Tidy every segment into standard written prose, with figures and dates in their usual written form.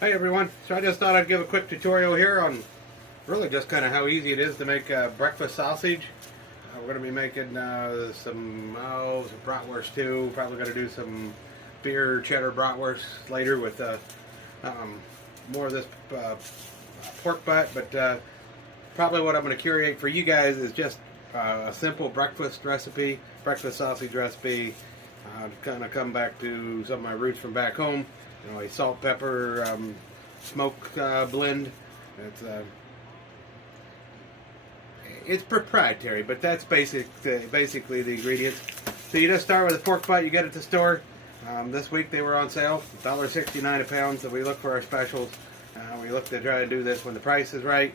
Hey everyone, so I just thought I'd give a quick tutorial here on really just kind of how easy it is to make breakfast sausage. We're going to be making some bratwurst too. Probably going to do some beer cheddar bratwurst later with more of this pork butt, but probably what I'm going to curate for you guys is just a simple breakfast recipe, breakfast sausage recipe. Kind of come back to some of my roots from back home. You know, a salt, pepper, smoke blend. It's proprietary, but that's basically the ingredients. So you just start with a pork butt. You get it at the store. This week they were on sale, $1.69 a pound. So we look for our specials. We look to try to do this when the price is right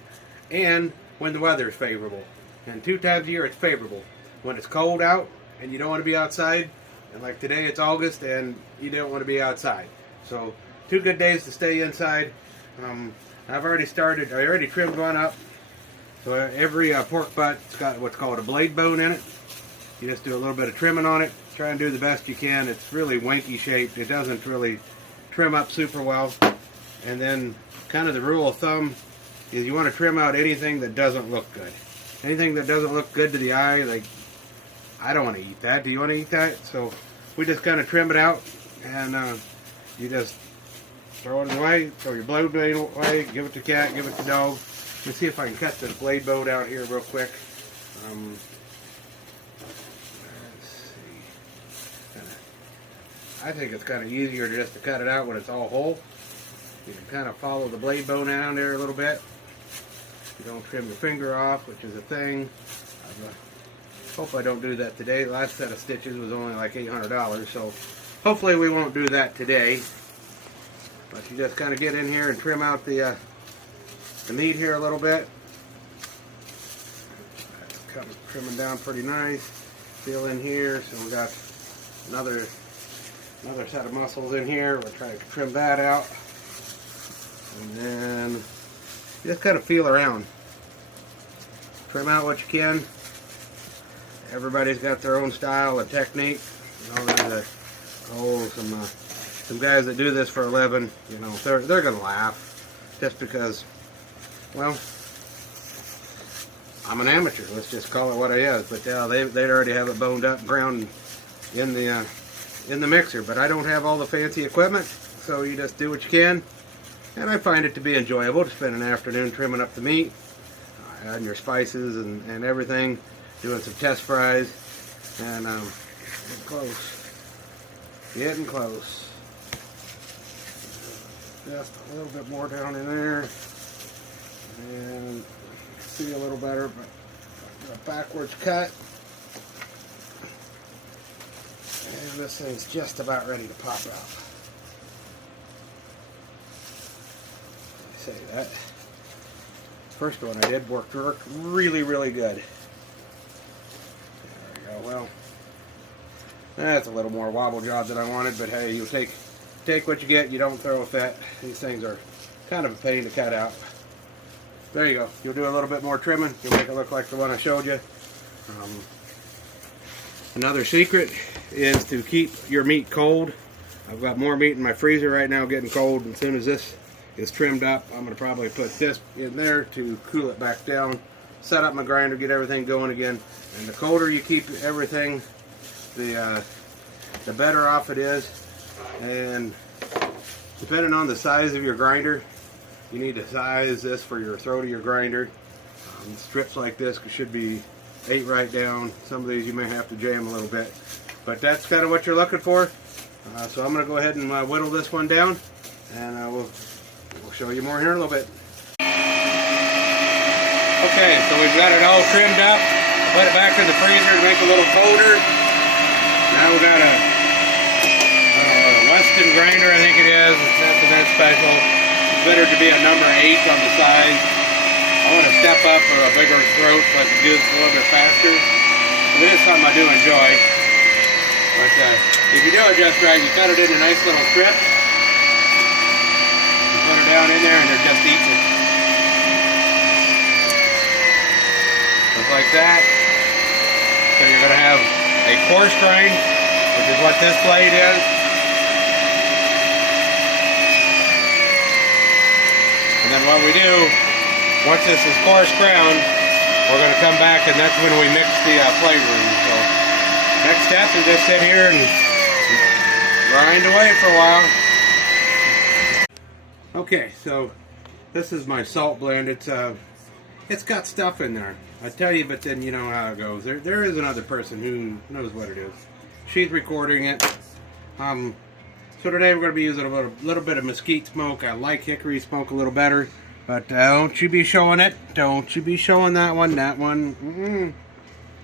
and when the weather is favorable. And 2 times a year it's favorable. When it's cold out and you don't want to be outside, and like today it's August and you don't want to be outside. So 2 good days to stay inside. I already trimmed one up. So every pork butt's got what's called a blade bone in it. You just do a little bit of trimming on it. Try and do the best you can. It's really wanky shaped. It doesn't really trim up super well. And then kind of the rule of thumb is you want to trim out anything that doesn't look good. Anything that doesn't look good to the eye, like, I don't want to eat that. Do you want to eat that? So we just kind of trim it out, and you just throw it away, throw your blade away, give it to cat, give it to dog. Let me see if I can cut this blade bone out here real quick. Let's see. I think it's kind of easier just to cut it out when it's all whole. You can kind of follow the blade bone down there a little bit. You don't trim your finger off, which is a thing. I hope I don't do that today. The last set of stitches was only like $800, so hopefully we won't do that today. But you just kind of get in here and trim out the meat here a little bit. That's trimming down pretty nice. Feel in here, so we got another set of muscles in here. We'll try to trim that out, and then just kind of feel around. Trim out what you can. Everybody's got their own style and technique. You know, there's some guys that do this for a living. You know, they're gonna laugh just because. Well, I'm an amateur. Let's just call it what it is. But they'd already have it boned up, ground in the mixer. But I don't have all the fancy equipment, so you just do what you can. And I find it to be enjoyable to spend an afternoon trimming up the meat, adding your spices and everything, doing some test fries, and getting close. Just a little bit more down in there, and see a little better, but a backwards cut. And this thing's just about ready to pop out. Say that. First one I did worked really, really good. There we go. Well, that's a little more wobble job than I wanted, but hey, you take what you get. You don't throw a fit. These things are kind of a pain to cut out. There you go. You'll do a little bit more trimming. You'll make it look like the one I showed you. Another secret is to keep your meat cold. I've got more meat in my freezer right now getting cold, and as soon as this is trimmed up, I'm going to probably put this in there to cool it back down, set up my grinder, get everything going again. And the colder you keep everything, the better off it is. And depending on the size of your grinder, you need to size this for your throat of your grinder. Strips like this should be 8 right down. Some of these you may have to jam a little bit, but that's kind of what you're looking for. So I'm going to go ahead and whittle this one down, and we'll show you more here in a little bit. Okay, so we've got it all trimmed up. Put it back in the freezer to make it a little colder. Now we've got a Weston grinder, I think it is. It's not that special. It's better to be a number 8 on the size. I want to step up for a bigger throat so I can do this a little bit faster. It is something I do enjoy. But if you do it just right, you cut it into nice little strips. You put it down in there and they're just equal. Just like that. So you're going to have a coarse grind, which is what this blade is. And what we do, once this is coarse ground, we're going to come back and that's when we mix the flavoring. So next step is just sit here and grind away for a while. Okay, so this is my salt blend. It's got stuff in there, I tell you, but then you know how it goes. There is another person who knows what it is. She's recording it. So today we're going to be using a little bit of mesquite smoke. I like hickory smoke a little better, but don't you be showing it. Don't you be showing that one. That one.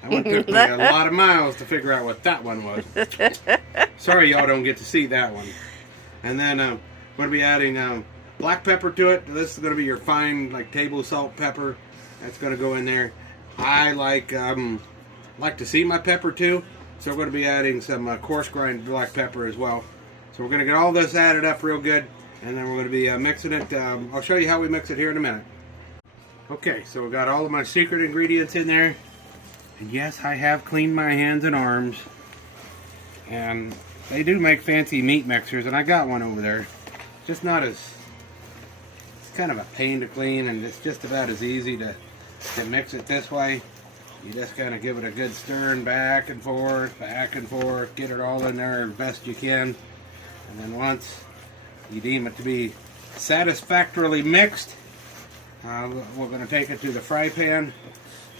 That one took me a lot of miles to figure out what that one was. Sorry y'all don't get to see that one. And then I'm going to be adding black pepper to it. This is going to be your fine, like, table salt pepper. That's going to go in there. I like to see my pepper too, so we're going to be adding some coarse grind black pepper as well. So we're going to get all this added up real good, and then we're going to be mixing it. I'll show you how we mix it here in a minute. Okay, so we've got all of my secret ingredients in there. And yes, I have cleaned my hands and arms. And they do make fancy meat mixers, and I got one over there. Just not as... It's kind of a pain to clean, and it's just about as easy to mix it this way. You just kind of give it a good stirring back and forth, get it all in there as best you can. And then once you deem it to be satisfactorily mixed, we're going to take it to the fry pan,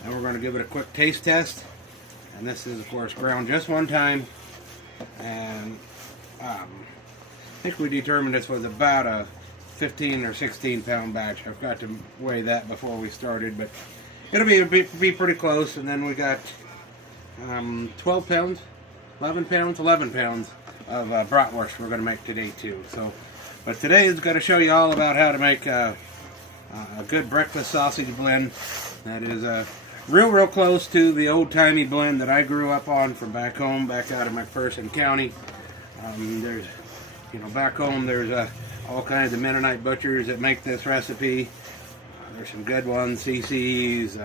and we're going to give it a quick taste test. And this is, of course, ground just one time. And I think we determined this was about a 15 or 16 pound batch. I've got to weigh that before we started, but it'll be pretty close. And then we got 12 pounds, 11 pounds of bratwurst we're going to make today too. So, but today is going to show you all about how to make a good breakfast sausage blend that is real close to the old-timey blend that I grew up on from back home, back out of McPherson County. There's, you know, back home there's all kinds of Mennonite butchers that make this recipe. There's some good ones, CC's,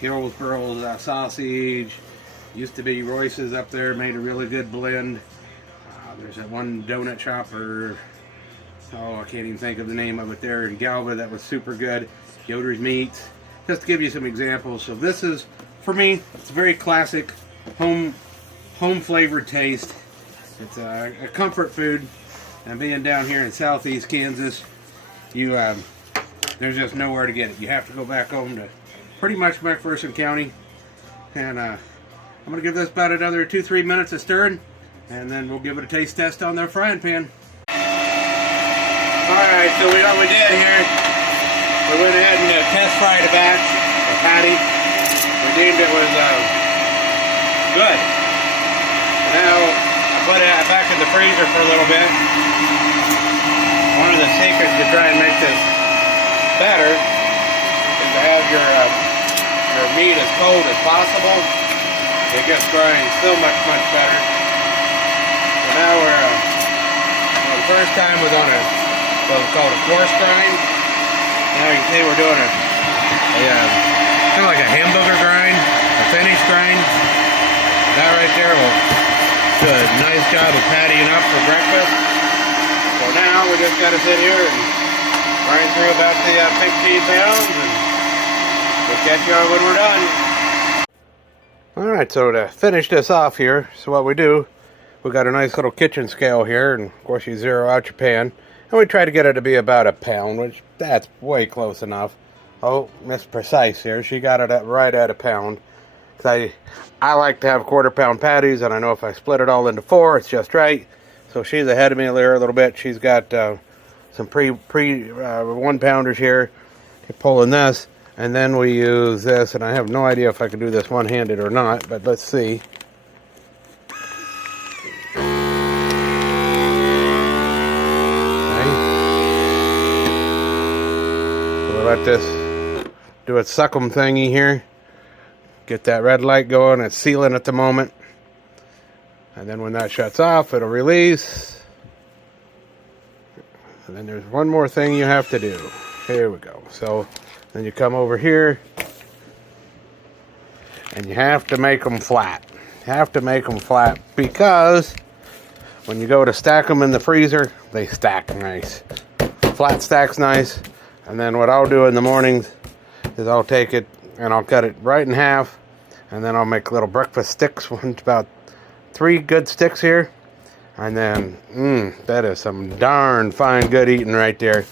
Hillsboro's sausage. Used to be Royce's up there, made a really good blend. There's that one donut shop, or I can't even think of the name of it there in Galva, that was super good. Yoder's Meats. Just to give you some examples. So this is, for me, it's a very classic home flavored taste. It's a comfort food. And being down here in southeast Kansas, there's just nowhere to get it. You have to go back home to pretty much McPherson County. And I'm going to give this about another 2-3 minutes of stirring, and then we'll give it a taste test on the frying pan. Alright, so we did here. We went ahead and test fried a batch, a patty. We deemed it was good. Now, I put it back in the freezer for a little bit. One of the secrets to try and make this better is to have your meat as cold as possible. It gets grinds so much better. So now the first time was on what was called a coarse grind. Now you can see we're doing kind of like a hamburger grind, a finished grind. That right there will do a nice job of pattying up for breakfast. So now we just got to sit here and grind through about the 15 pounds, and we'll catch you on when we're done. Alright, so to finish this off here, so what we do, we got a nice little kitchen scale here, and of course you zero out your pan, and we try to get it to be about a pound, which that's way close enough. Oh, Miss Precise here, she got it right at a pound. I like to have quarter-pound patties, and I know if I split it all into 4, it's just right. So she's ahead of me there a little bit. She's got some pre 1-pounders here. You're pulling this. And then we use this, and I have no idea if I can do this one-handed or not, but let's see. Okay. So we'll let this do its suckum thingy here. Get that red light going. It's sealing at the moment. And then when that shuts off, it'll release. And then there's one more thing you have to do. Here we go. So then you come over here, and you have to make them flat. You have to make them flat because when you go to stack them in the freezer, they stack nice. Flat stack's nice. And then what I'll do in the mornings is I'll take it and I'll cut it right in half, and then I'll make little breakfast sticks. One's about 3 good sticks here, and then that is some darn fine good eating right there.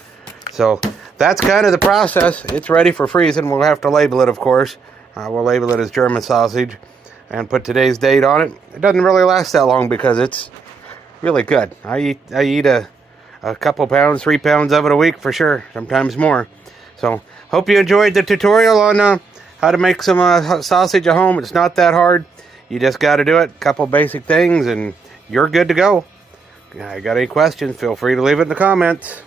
So that's kind of the process. It's ready for freezing. We'll have to label it, of course. We'll label it as German sausage and put today's date on it. It doesn't really last that long because it's really good. I eat a couple pounds, 3 pounds of it a week for sure, sometimes more. So hope you enjoyed the tutorial on how to make some sausage at home. It's not that hard. You just got to do it. A couple basic things and you're good to go. Got any questions, feel free to leave it in the comments.